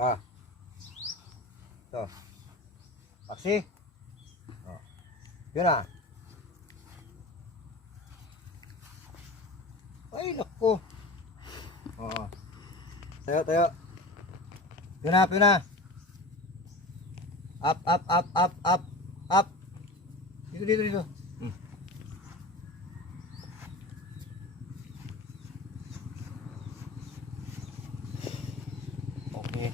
Ah. Ito. Paksi. Oh. Yun na. Ay, naku. Oo. Tayo, tayo. Yun na, yun na. Up, up, up, up, up, up. Dito, dito, dito. Okay.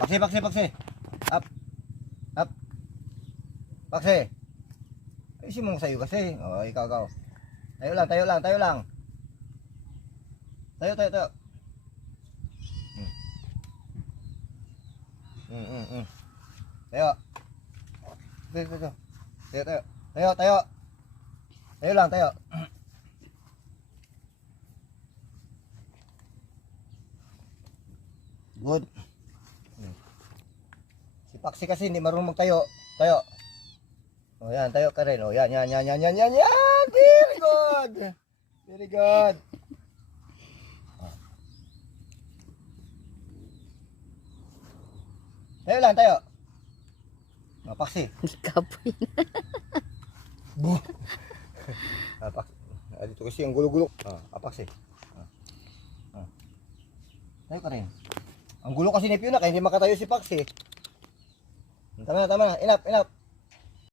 Paksi, paksi, paksi. Up. Up. Paksi. Ayusin mo sa'yo kasi. O, ikaw, ikaw. Tayo lang, tayo lang, tayo lang. Tayo, tayo, tayo. Tayo. Tayo, tayo. Tayo, tayo. Tayo, tayo. Tayo lang, tayo. Good. Si Paksi kasi hindi marunong magtayo. Tayo. O yan, tayo ka rin. O yan, yan, yan, yan, yan, yan, yan. Very good. Very good. Tayo lang, tayo. O, Paksi. Kapoy. Buh. Dito kasi ang gulo-gulo. Paksi. Tayo ka rin. Ang gulo kasi ni Pio na kaya hindi makatayo si Paksi. Tama na, tama na. Enough, enough.